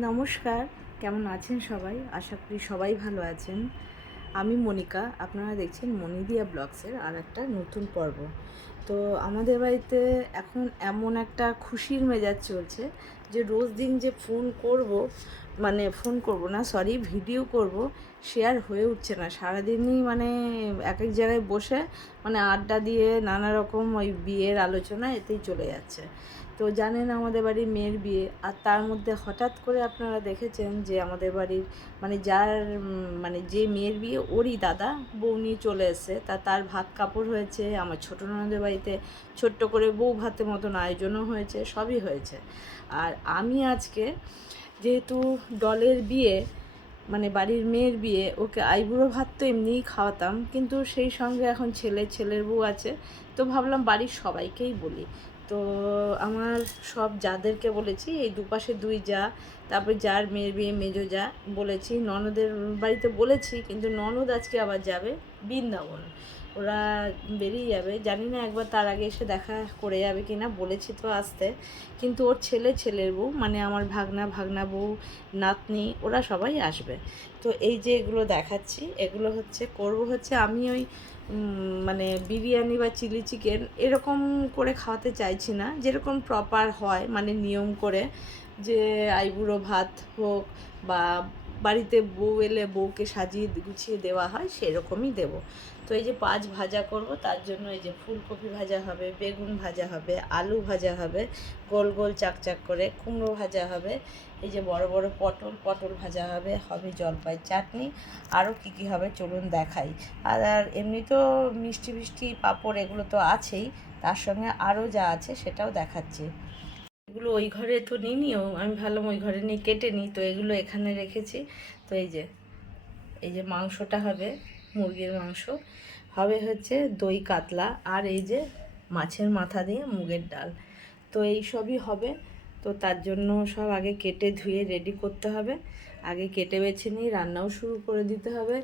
নমস্কার, কেমন আছেন সবাই? আশা করি সবাই ভালো আছেন। আমি মনিকা, আপনারা দেখছেন মনিদিয়া ব্লগসের আর একটা নতুন পর্ব। তো আমাদের বাড়িতে এখন এমন একটা খুশির মেজাজ চলছে যে রোজ দিন যে ফোন করব মানে ফোন করব না সরি ভিডিও করব শেয়ার হয়ে উঠছে না। সারাদিনই মানে এক এক জায়গায় বসে মানে আড্ডা দিয়ে নানা রকম ওই বিয়ের আলোচনা এতেই চলে যাচ্ছে। তো জানেন আমাদের বাড়ির মেয়ের বিয়ে, আর তার মধ্যে হঠাৎ করে আপনারা দেখেছেন যে আমাদের বাড়ির মানে যার মানে যে মেয়ের বিয়ে ওরই দাদা, বউ নিয়ে চলে এসেছে। তা তার ভাত কাপড় হয়েছে, আমার ছোটো ননদের বাড়িতে ছোট্ট করে বউ ভাতের মতন আয়োজনও হয়েছে, সবই হয়েছে। আর আমি আজকে যেহেতু ডলের বিয়ে মানে বাড়ির মেয়ের বিয়ে, ওকে আইবুড়ো ভাত তো এমনিই খাওয়াতাম, কিন্তু সেই সঙ্গে এখন ছেলে, ছেলের বউ আছে। তো ভাবলাম বাড়ির সবাইকেই বলি। তো আমার সব যাদেরকে বলেছি, এই দুপাশে দুই যা, তারপরে যার মেয়ের বিয়ে, মেজো যা বলেছি, ননদের বাড়িতে বলেছি, কিন্তু ননদ আজকে আবার যাবে বৃন্দাবন। ওরা বেরিয়ে যাবে, জানি না একবার তার আগে এসে দেখা করে যাবে কি না বলেছি তো আসতে। কিন্তু ওর ছেলে, ছেলের বউ মানে আমার ভাগনা ভাগনা বউ, নাতনি, ওরা সবাই আসবে। তো এই যে এগুলো দেখাচ্ছি, এগুলো হচ্ছে, করব হচ্ছে আমি ওই মানে বিরিয়ানি বা চিলি চিকেন এরকম করে খাওয়াতে চাইছি না। যেরকম প্রপার হয় মানে নিয়ম করে যে আইবুড়ো ভাত হোক বা বাড়িতে বউ এলে বউকে সাজিয়ে গুছিয়ে দেওয়া হয়, সেরকমই দেব। তো এই যে পাঁচ ভাজা করব, তার জন্য এই যে ফুলকপি ভাজা হবে, বেগুন ভাজা হবে, আলু ভাজা হবে, গোল গোল চাকচাক করে কুমড়ো ভাজা হবে এই যে বড় বড় পটল পটল ভাজা হবে হবে জলপাই চাটনি। আরও কী কী হবে চলুন দেখাই। আর এমনি তো মিষ্টি মিষ্টি পাঁপড় এগুলো তো আছেই, তার সঙ্গে আরও যা আছে সেটাও দেখাচ্ছি। এগুলো ওই ঘরে তো নিইনিও আমি ভাবলাম ওই ঘরে নিয়ে কেটে নিই, তো এগুলো এখানে রেখেছি। তো এই যে এই যে মাংসটা হবে, মুরগির মাংস। হবে হচ্ছে দই কাতলা, আর এই যে মাছের মাথা দিয়ে মুগের ডাল। তো এই সবই হবে। তো তার জন্য সব আগে কেটে ধুয়ে রেডি করতে হবে। আগে কেটে বেছে নিই রান্নাও শুরু করে দিতে হবে।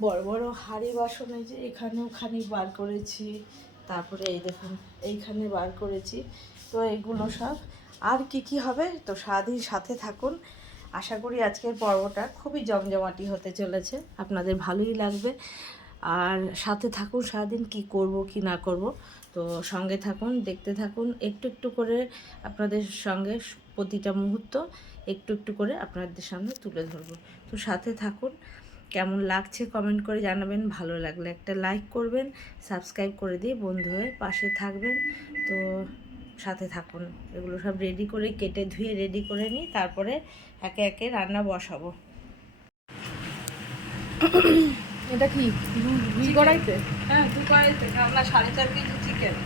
বড় বড় হাঁড়ি বাসনে যে এখানেও খানিক বার করেছি। তারপরে এই দেখুন, এইখানে বার করেছি। তো এগুলো সব। আর কি কি হবে? তো সারাদিন সাথে থাকুন। আশা করি আজকের পর্বটা খুবই জমজমাটি হতে চলেছে। আপনাদের ভালোই লাগবে। আর সাথে থাকুন সারাদিন কি করব, কি না করব। তো সঙ্গে থাকুন দেখতে থাকুন একটু একটু করে আপনাদের সঙ্গে প্রতিটা মুহূর্ত একটু একটু করে আপনাদের সামনে তুলে ধরবো। তো সাথে থাকুন কেমন লাগছে কমেন্ট করে জানাবেন ভালো লাগলে একটা লাইক করবেন সাবস্ক্রাইব করে দিয়ে বন্ধু হয়ে পাশে থাকবেন। তো সাথে থাকুন এগুলো সব রেডি করে কেটে ধুয়ে রেডি করে নিই তারপরে একে একে রান্না বসাবো। এটা কি? দুই কড়াইতে? হ্যাঁ দু কড়াইতে আমরা সাড়ে চার কেজি চিকেন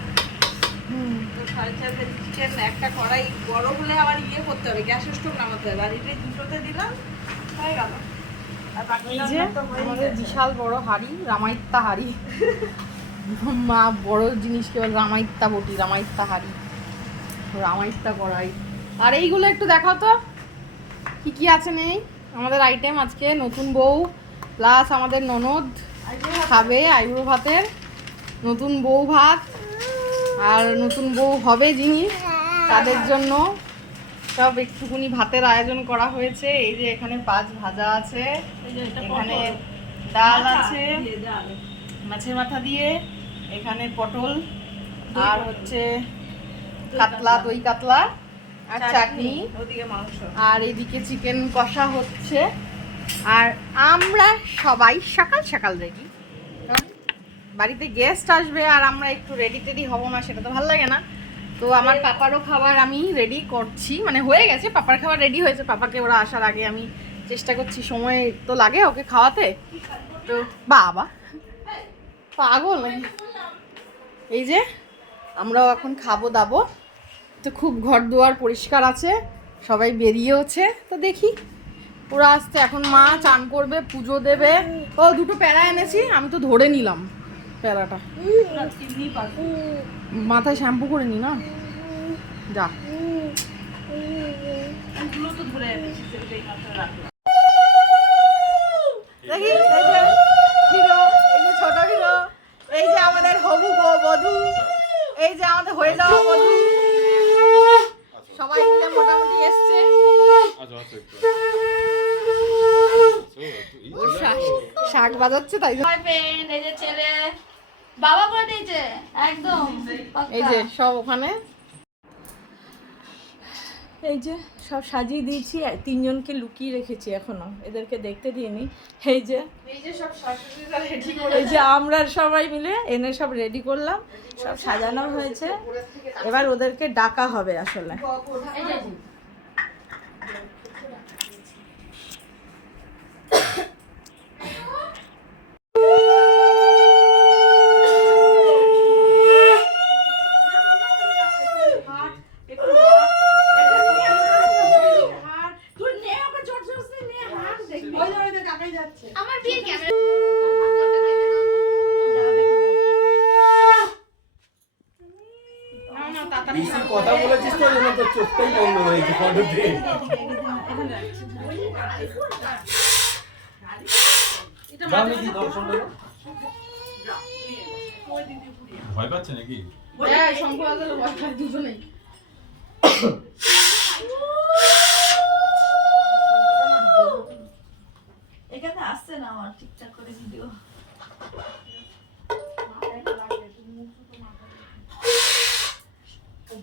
তো সাড়ে চার কেজি চিকেন একটা কড়াই বড় হলে আবার ইয়ে করতে হবে গ্যাস স্টোভ নামাতে হবে। আর এটা দুটোতে দিলাম হয়ে গেল। এই যে আমাদের বিশাল বড় হাড়ি রামাইত্তা হাড়ি। মা বড় জিনিস কেবল রামাইত্তা বটি রামাইত্তা হাড়ি। রামাইত্তা কড়াই। আর এইগুলো একটু দেখাও তো কি কি আছে নেই? আমাদের আইটেম আজকে নতুন বউ প্লাস আমাদের ননদ খাবে আইবুড়ো ভাতের। নতুন বউ ভাত আর নতুন বউ হবে জিনিস তাদের জন্য সব একটুকুনি ভাতের আয়োজন করা হয়েছে। এই যে এখানে পাঁচ ভাজা আছে এখানে ডাল আছে মাছের মাথা দিয়ে এখানে পটল আর হচ্ছে কাতলা। দই কাতলা আর চাটনি। ওদিকে মাংস। আর এদিকে চিকেন কষা হচ্ছে। আর আমরা সবাই সকাল সকাল রেডি। বাড়িতে গেস্ট আসবে আর আমরা একটু রেডি টেডি হব না, সেটা তো ভালো লাগে না। তো আমার পাপারও খাবার আমি রেডি করছি মানে হয়ে গেছে, পাপার খাবার রেডি হয়েছে। পাপাকে ওরা আসার আগে আমি চেষ্টা করছি, সময় তো লাগে ওকে খাওয়াতে। তো বাবা, পাগল? এই যে, আমরাও এখন খাব দাবো। তো খুব ঘর দুয়ার পরিষ্কার আছে, সবাই বেরিয়েওছে। তো দেখি, ওরা আসতে এখন মা চান করবে, পুজো দেবে। ও, দুটো প্যারা এনেছি, আমি তো ধরে নিলাম। প্যারাটা। মাথায় শ্যাম্পু করে নি না? যা। দেখি ছোট হিরো, এই যে আমাদের হবু বধু, এই যে আমাদের হয়ে যাওয়া বধু। সবাই মিলে মোটামুটি এসছে। শাক বাজাচ্ছে তাই ছেলে। বাবা করে দিয়েছে একদম এই যে সব ওখানে? এই যে সব সাজিয়ে দিয়েছি তিনজনকে লুকিয়ে রেখেছি এখনও এদেরকে দেখতে দিইনি। এই যে এই যে সব এই যে আমরা সবাই মিলে এনে সব রেডি করলাম সব সাজানো হয়েছে। এবার ওদেরকে ডাকা হবে আসলে এই যে আমার বিয়ের ক্যামেরা না না তাড়াতাড়ি বেশি বলেছিস তো চোখটাই বন্ধ হয়েছে ফটোতে ভয় পাচ্ছে নাকি হ্যাঁ শঙ্কর আদালত বয়ফ্রেন্ড দুজনেই এখানে আসছে না আমার ঠিকঠাক করে ভিডিও এই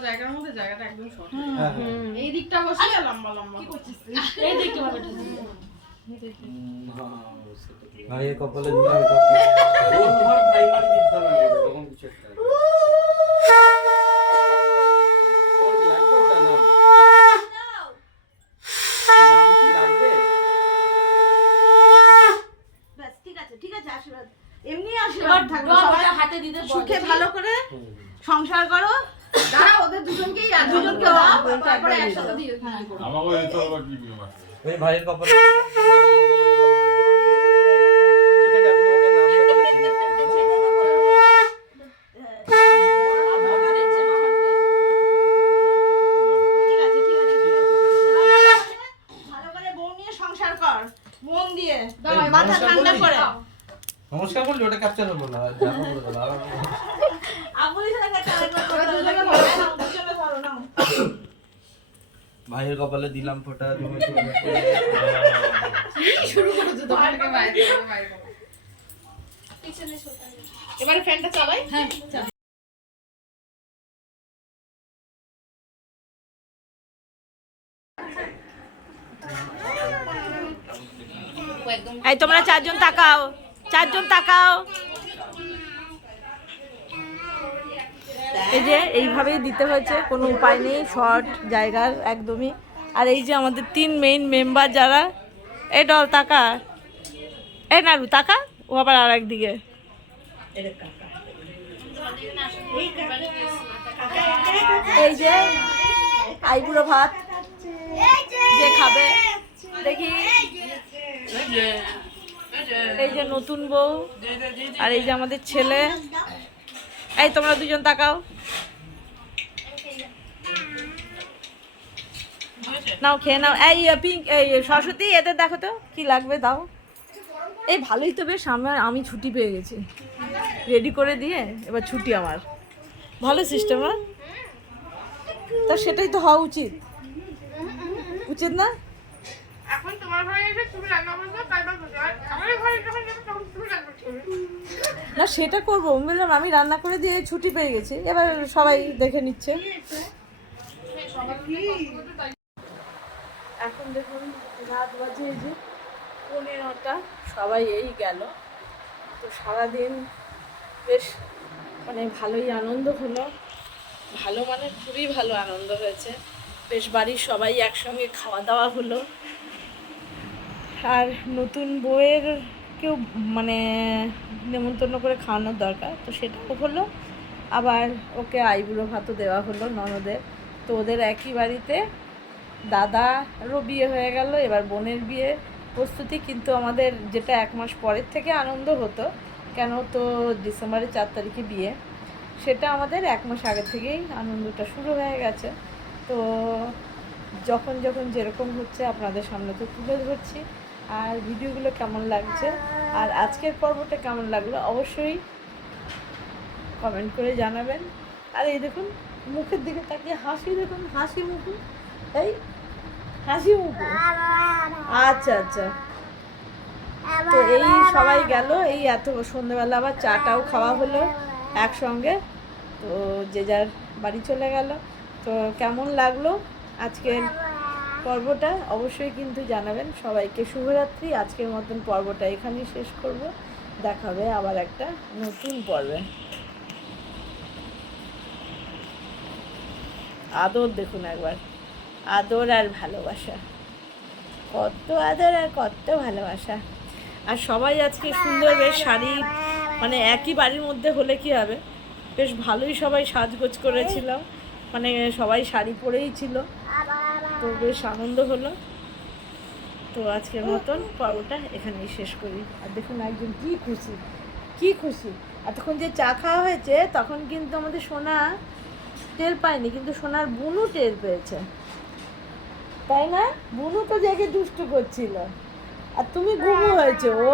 জায়গার মধ্যে জায়গাটা একদম শর্ট হ্যাঁ হ্যাঁ। এই দিকটা বসে লম্বা লম্বা। এই দেখতে পাবে ভাইয়ের কপালে তোমার ভাই মারি দিতে হবে এরকম কিছু একটা তোমার কি লাগবে ওটা নাম নাম কি লাগবে ব্যাস ঠিক আছে ঠিক আছে আশীর্বাদ এমনি আশীর্বাদ থাকবে সবাই হাতে দিতে সুখে ভালো করে সংসার করো দাঁড়া ওদের দুজনকেই আর দুজনকে তারপরে একসাথে দিয়ে হ্যাঁ। আমাকে এই তো আবার কি ব্যাপার ওই ভাইয়ের কপালে ঠিক আছে আমি তোমাকে নামটা বলে দিই ঠিক আছে ঠিক আছে ঠিক আছে এবার ভালো করে বউ নিয়ে সংসার কর মন দিয়ে দাঁড়া, এই মাথা নমস্কার ঠান্ডা বললি? করে নমস্কার বললি ওটা ক্যাপচার হলো না জানো বলে দিলাম আর আঙুলি ছাড়া একটা আরেকবার করতে হবে। দুজনে নাও, দুজনে ধরো, নাও। ভাইয়ের কপালে দিলাম ফোঁটা শুরু করেছে তোমাকে বাইরে থেকে বাইরে করে। এবারে ফ্যানটা চালাই? হ্যাঁ এই তোমরা চারজন তাকাও। চারজন তাকাও। এই যে এইভাবেই দিতে হয়েছে কোনো উপায় নেই শর্ট জায়গার একদমই। আর এই যে আমাদের তিন মেইন মেম্বার যারা, এই ডল তাকা এই নাড়ু তাকা ও আবার আর একদিকে এই যে আইবুড়ো ভাত, যে খাবে। দেখি। এই যে নতুন বউ, আর এই যে আমাদের ছেলে। এই তোমরা দুজন তাকাও। নাও খেয়ে নাও। এই পিঙ্ক এই সরস্বতী এদের দেখো তো কি লাগবে দাও। এই ভালোই তো বেশ আমার আমি ছুটি পেয়ে গেছি। রেডি করে দিয়ে এবার ছুটি আমার। ভালো সিস্টেম না? তা সেটাই তো হওয়া উচিত। উচিত না? না সেটা করব। বললাম আমি রান্না করে দিয়ে ছুটি পেয়ে গেছি। এবার সবাই দেখে নিচ্ছে। এখন দেখুন রাত বাজে এই যে পনেরোটা, সবাই এই গেল। তো সারাদিন বেশ মানে ভালোই আনন্দ হলো। ভালো মানে খুবই ভালো আনন্দ হয়েছে। বেশ বাড়ির সবাই একসঙ্গে খাওয়া দাওয়া হলো। আর নতুন বউয়ের কেউ মানে নেমন্তন্ন করে খাওয়ানোর দরকার, তো সেটাও হলো। আবার ওকে আইবুড়ো ভাতও দেওয়া হলো ননদের। তো ওদের একই বাড়িতে দাদারও বিয়ে হয়ে গেল, এবার বোনের বিয়ে প্রস্তুতি। কিন্তু আমাদের যেটা এক মাস পরের থেকে আনন্দ হতো, কেন তো ডিসেম্বরের চার তারিখে বিয়ে। সেটা আমাদের এক মাস আগে থেকেই আনন্দটা শুরু হয়ে গেছে। তো যখন যখন যেরকম হচ্ছে আপনাদের সামনে তো তুলে ধরছি। আর ভিডিওগুলো কেমন লাগছে? আর আজকের পর্বটা কেমন লাগল? অবশ্যই কমেন্ট করে জানাবেন। আর এই দেখুন, মুখের দিকে তাকিয়ে হাসি, দেখুন হাসি মুখু। এই, হাসি মুখু? আচ্ছা আচ্ছা। তো এই সবাই গেল, এই এত সন্ধ্যেবেলা আবার চাটাও খাওয়া হলো একসঙ্গে। তো যে যার বাড়ি চলে গেল। তো কেমন লাগল আজকের পর্বটা? অবশ্যই কিন্তু জানাবেন। সবাইকে শুভরাত্রি। আজকের মতন পর্বটা এখানেই শেষ করব। দেখাবে আবার একটা নতুন পর্বে। আদর দেখুন একবার। আদর আর ভালোবাসা। কত আদর আর কত ভালোবাসা। আর সবাই আজকে সুন্দর বেশ শাড়ি মানে একই বাড়ির মধ্যে হলে কি হবে? বেশ ভালোই সবাই সাজগোজ করেছিল। মানে সবাই শাড়ি পরেই ছিল। তো বেশ আনন্দ হলো। তো আজকের মতন পর্বটা এখানেই শেষ করি। আর দেখুন একজন কি খুশি কি খুশি। এতক্ষণ যে চা খাওয়া হয়েছে, তখন কিন্তু আমাদের সোনা টের পায়নি, কিন্তু সোনার বুনু টের পেয়েছে। তাই না? বুনু তো জেগে দুষ্টু করছিল। আর তুমি ঘুমু হয়েছে। ও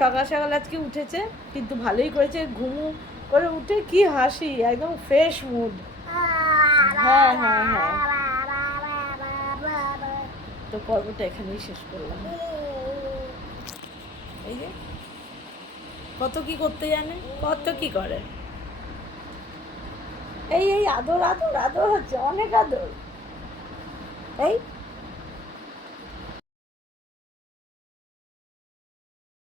সকাল সকাল আজকে উঠেছে কিন্তু ভালোই করেছে। ঘুমু করে উঠে কি হাসি একদম ফ্রেশ মুড হ্যাঁ হ্যাঁ হ্যাঁ। তো পর্বটা এখানেই শেষ করলাম। এই যে কত কি করতে জানে? কত কি করে? এই এই আদর আদর আদর হচ্ছে অনেক আদর। এই